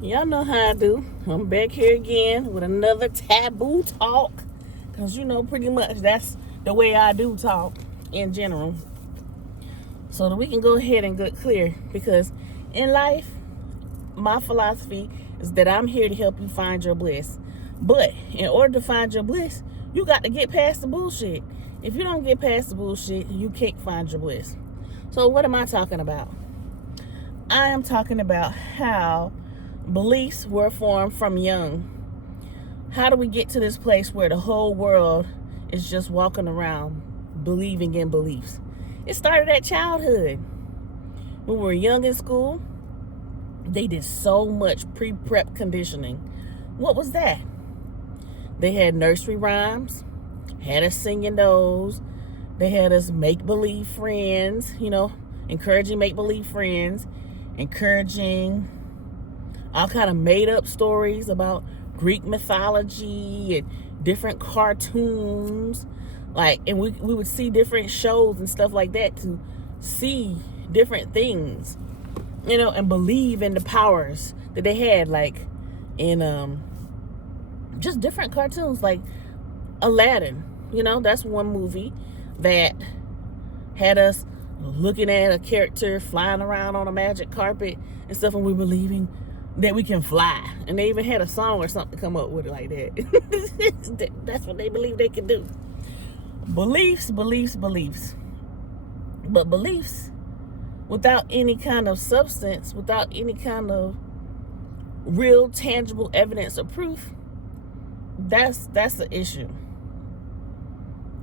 Y'all know how I do. I'm back here again with another taboo talk. Because, pretty much that's the way I do talk in general. So that we can go ahead and get clear. Because in life, my philosophy is that I'm here to help you find your bliss. But in order to find your bliss, you got to get past the bullshit. If you don't get past the bullshit, you can't find your bliss. So what am I talking about? I am talking about how beliefs were formed from young. How do we get to this place where the whole world is just walking around believing in beliefs? It started at childhood. When we were young in school, they did so much pre-prep conditioning. What was that? They had nursery rhymes, had us singing those. They had us make-believe friends, encouraging make-believe friends, encouraging all kind of made-up stories about Greek mythology and different cartoons. And we would see different shows and stuff like that to see different things, and believe in the powers that they had, in just different cartoons, like Aladdin. That's one movie that had us looking at a character flying around on a magic carpet and stuff, and we believing that we can fly. And they even had a song or something come up with it like that. That's what they believe they can do. Beliefs. But beliefs without any kind of substance, without any kind of real tangible evidence or proof, that's the issue.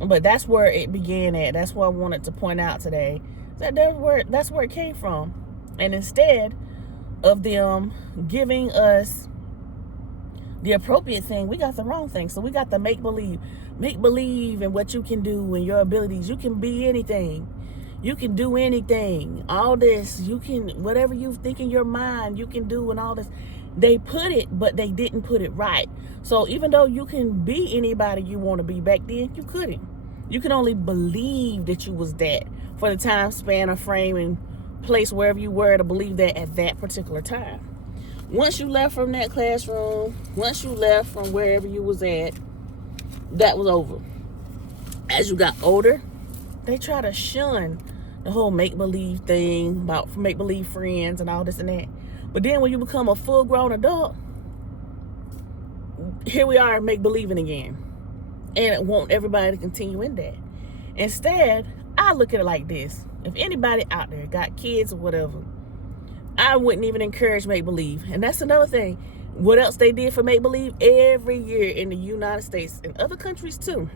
But that's where it began at. That's what I wanted to point out today. That's where it came from. And instead of them giving us the appropriate thing, we got the wrong thing. So we got the make-believe in what you can do and your abilities. You can be anything. You can do anything. All this, you can, whatever you think in your mind, you can do, and all this. They put it, but they didn't put it right. So even though you can be anybody you want to be, back then you couldn't. You can only believe that you was that for the time span or frame and place wherever you were to believe that at that particular time. Once you left from that classroom, once you left from wherever you was at, that was over. As you got older, they try to shun the whole make-believe thing about make-believe friends and all this and that. But then when you become a full-grown adult, here we are make-believing again. And I want everybody to continue in that. Instead, I look at it like this. If anybody out there got kids or whatever, I wouldn't even encourage make-believe. And that's another thing. What else they did for make-believe? Every year in the United States and other countries too,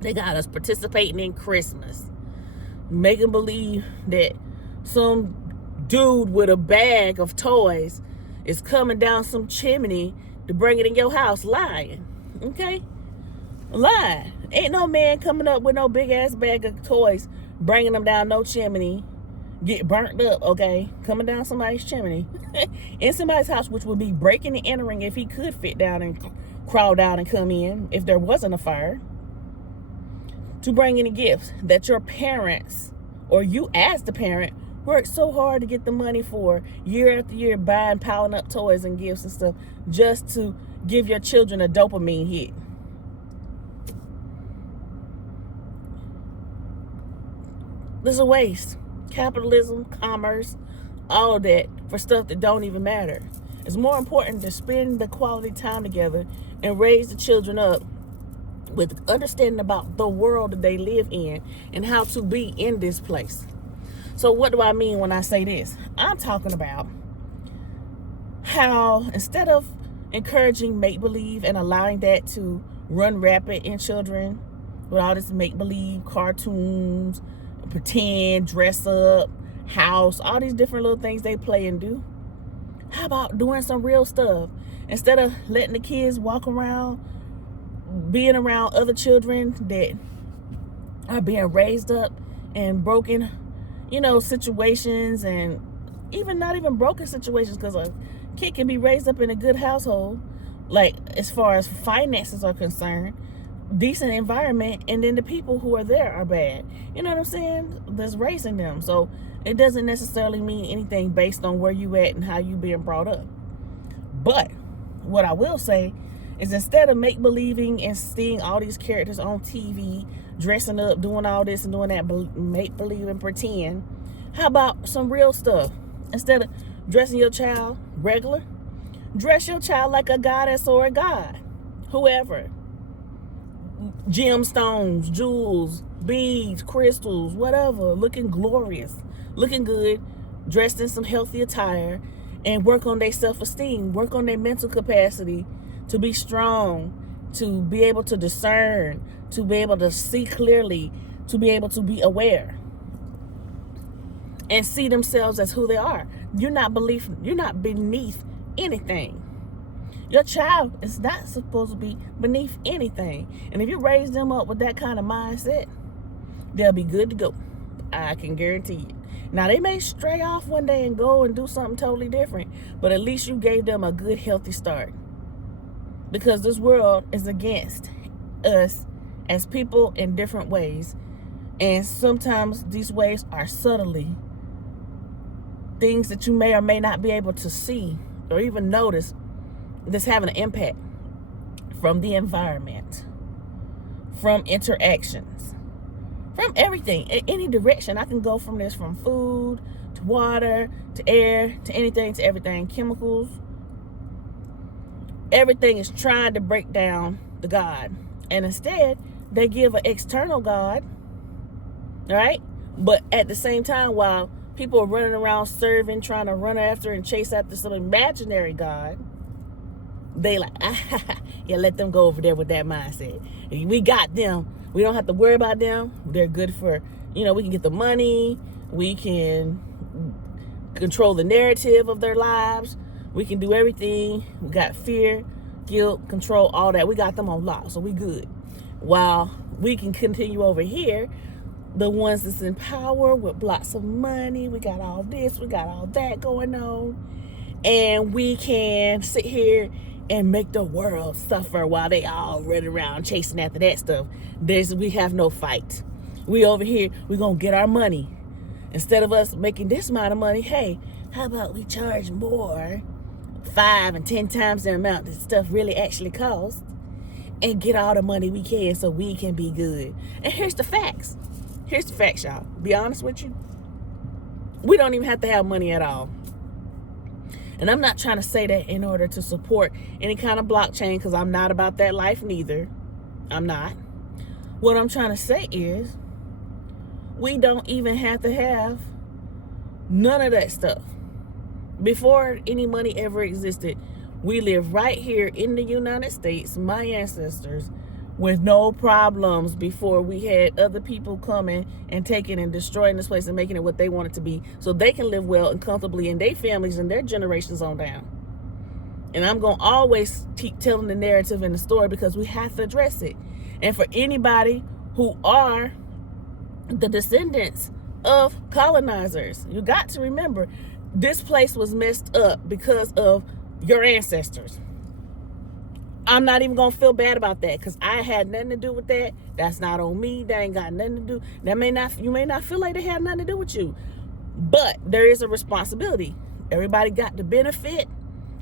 they got us participating in Christmas. Making believe that some dude with a bag of toys is coming down some chimney to bring it in your house. Lying. Okay? Lying. Ain't no man coming up with no big ass bag of toys, bringing them down no chimney, get burnt up, okay? Coming down somebody's chimney in somebody's house, which would be breaking and entering if he could fit down and crawl down and come in if there wasn't a fire, to bring any gifts that your parents or you as the parent worked so hard to get the money for year after year, piling up toys and gifts and stuff just to give your children a dopamine hit. This is a waste. Capitalism, commerce, all of that for stuff that don't even matter. It's more important to spend the quality time together and raise the children up with understanding about the world that they live in and how to be in this place. So what do I mean when I say this? I'm talking about how instead of encouraging make-believe and allowing that to run rapid in children with all this make-believe cartoons, pretend, dress up, house, all these different little things they play and do, how about doing some real stuff? Instead of letting the kids walk around being around other children that are being raised up in broken, situations, and even not even broken situations, because a kid can be raised up in a good household, like as far as finances are concerned, decent environment, and then the people who are there are bad. You know what I'm saying? That's raising them. So it doesn't necessarily mean anything based on where you at and how you being brought up. But what I will say is, instead of make-believing and seeing all these characters on TV, dressing up, doing all this and doing that, make-believe and pretend, how about some real stuff? Instead of dressing your child regular, dress your child like a goddess or a god. Whoever. Gemstones, jewels, beads, crystals, whatever. Looking glorious, looking good, dressed in some healthy attire, and work on their self-esteem, work on their mental capacity to be strong, to be able to discern, to be able to see clearly, to be able to be aware and see themselves as who they are. You're not beneath anything. Your child is not supposed to be beneath anything. And if you raise them up with that kind of mindset, they'll be good to go. I can guarantee it. Now, they may stray off one day and go and do something totally different, but at least you gave them a good, healthy start. Because this world is against us as people in different ways. And sometimes these ways are subtly things that you may or may not be able to see or even notice that's having an impact from the environment, from interactions, from everything, in any direction. I can go from this, from food to water to air to anything to everything, chemicals. Everything is trying to break down the God. And instead, they give an external God, right? But at the same time, while people are running around serving, trying to run after and chase after some imaginary God, they like, yeah, let them go over there with that mindset. We got them. We don't have to worry about them. They're good for, we can get the money. We can control the narrative of their lives. We can do everything. We got fear, guilt, control, all that. We got them on lock, so we good. While we can continue over here, the ones that's in power with lots of money, we got all this, we got all that going on. And we can sit here and make the world suffer while they all run around chasing after that stuff. We have no fight. We over here, we gonna get our money. Instead of us making this amount of money, hey, how about we charge more, 5 and 10 times the amount that stuff really actually costs, and get all the money we can so we can be good. And here's the facts. Here's the facts, y'all. Be honest with you. We don't even have to have money at all. And I'm not trying to say that in order to support any kind of blockchain, because I'm not about that life neither. I'm not. What I'm trying to say is, we don't even have to have none of that stuff. Before any money ever existed, we lived right here in the United States, my ancestors, with no problems before we had other people coming and taking and destroying this place and making it what they want it to be so they can live well and comfortably in their families and their generations on down. And I'm going to always keep telling the narrative and the story because we have to address it. And for anybody who are the descendants of colonizers, you got to remember, this place was messed up because of your ancestors. I'm not even gonna feel bad about that because I had nothing to do with that. That's not on me. That ain't got nothing to do. You may not feel like they had nothing to do with you, but there is a responsibility. Everybody got to benefit.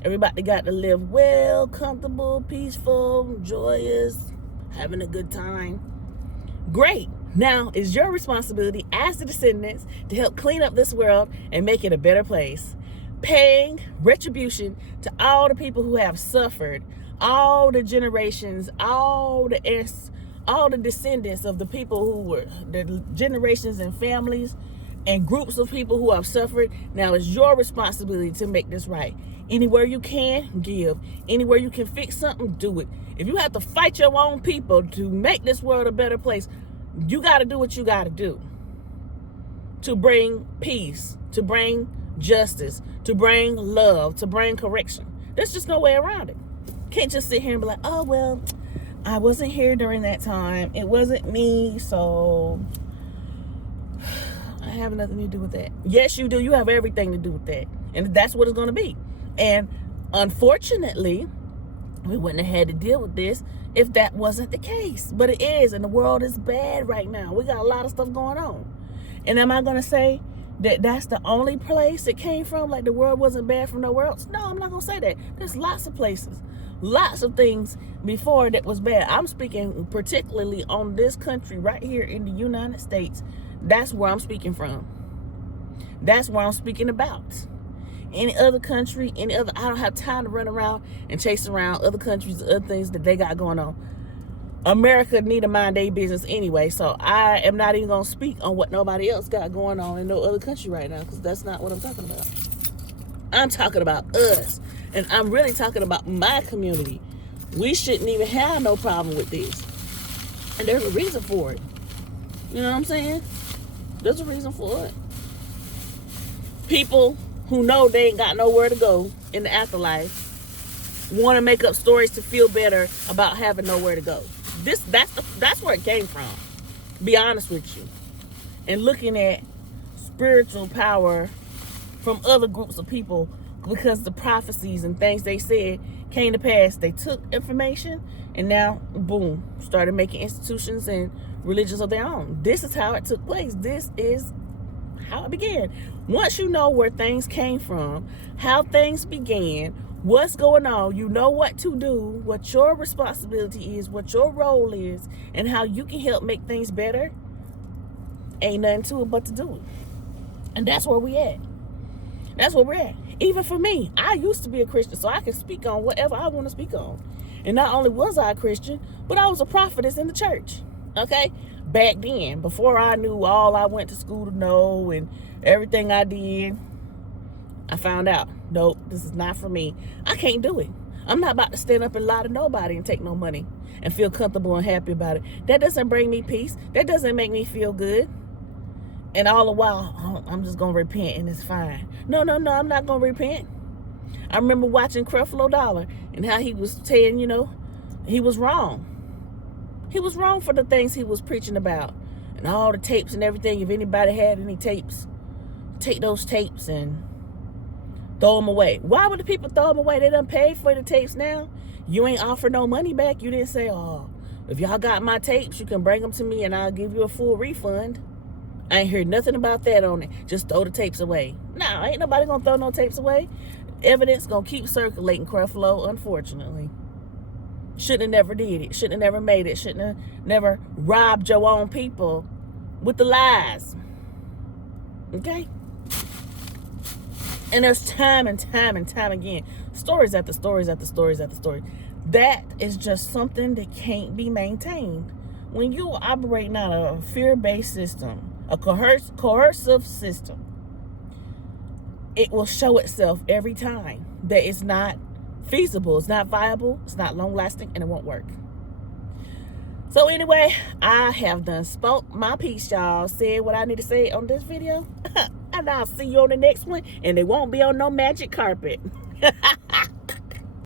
Everybody got to live well, comfortable, peaceful, joyous, having a good time. Great. Now it's your responsibility as the descendants to help clean up this world and make it a better place. Paying retribution to all the people who have suffered, all the generations, all the descendants of the people who were the generations and families and groups of people who have suffered. Now it's your responsibility to make this right. Anywhere you can, give. Anywhere you can fix something, do it. If you have to fight your own people to make this world a better place, you got to do what you got to do to bring peace, to bring justice, to bring love, to bring correction. There's just no way around it. Can't just sit here and be like, oh, well, I wasn't here during that time. It wasn't me, so I have nothing to do with that. Yes, you do. You have everything to do with that. And that's what it's going to be. And unfortunately, we wouldn't have had to deal with this if that wasn't the case. But it is, and the world is bad right now. We got a lot of stuff going on. And am I going to say that's the only place it came from, like the world wasn't bad from nowhere else. No, I'm not gonna say that. There's lots of places, lots of things before that was bad. I'm speaking particularly on this country right here in the United States. That's where I'm speaking from. That's where I'm speaking about. Any other country, I don't have time to run around and chase around other countries, other things that they got going on. America need to mind their business anyway, so I am not even going to speak on what nobody else got going on in no other country right now, because that's not what I'm talking about. I'm talking about us, and I'm really talking about my community. We shouldn't even have no problem with this, and there's a reason for it. You know what I'm saying? There's a reason for it. People who know they ain't got nowhere to go in the afterlife want to make up stories to feel better about having nowhere to go. That's where it came from. Be honest with you. And looking at spiritual power from other groups of people, because the prophecies and things they said came to pass. They took information and now, boom, started making institutions and religions of their own. This is how it took place. This is how it began. Once you know where things came from, how things began, what's going on, you know what to do, what your responsibility is, what your role is, and how you can help make things better, ain't nothing to it but to do it. And that's where we at. That's where we're at. Even for me, I used to be a Christian, so I can speak on whatever I want to speak on. And not only was I a Christian, but I was a prophetess in the church. Okay? Back then, before I knew all I went to school to know and everything I did, I found out, nope, this is not for me. I can't do it. I'm not about to stand up and lie to nobody and take no money and feel comfortable and happy about it. That doesn't bring me peace. That doesn't make me feel good. And all the while, oh, I'm just going to repent and it's fine. No, I'm not going to repent. I remember watching Creflo Dollar and how he was saying, he was wrong. He was wrong for the things he was preaching about. And all the tapes and everything. If anybody had any tapes, take those tapes and throw them away. Why would the people throw them away? They done paid for the tapes now. You ain't offer no money back. You didn't say, oh, if y'all got my tapes, you can bring them to me and I'll give you a full refund. I ain't heard nothing about that on it. Just throw the tapes away. No, ain't nobody gonna throw no tapes away. Evidence gonna keep circulating, Creflo, unfortunately. Shouldn't have never did it. Shouldn't have never made it. Shouldn't have never robbed your own people with the lies. Okay? And there's time and time and time again. Stories after stories after stories after stories. That is just something that can't be maintained. When you are operating out of a fear-based system, a coercive system, it will show itself every time that it's not feasible, it's not viable, it's not long-lasting, and it won't work. So anyway, I have done spoke my piece, y'all. Said what I need to say on this video. And I'll see you on the next one. And it won't be on no magic carpet.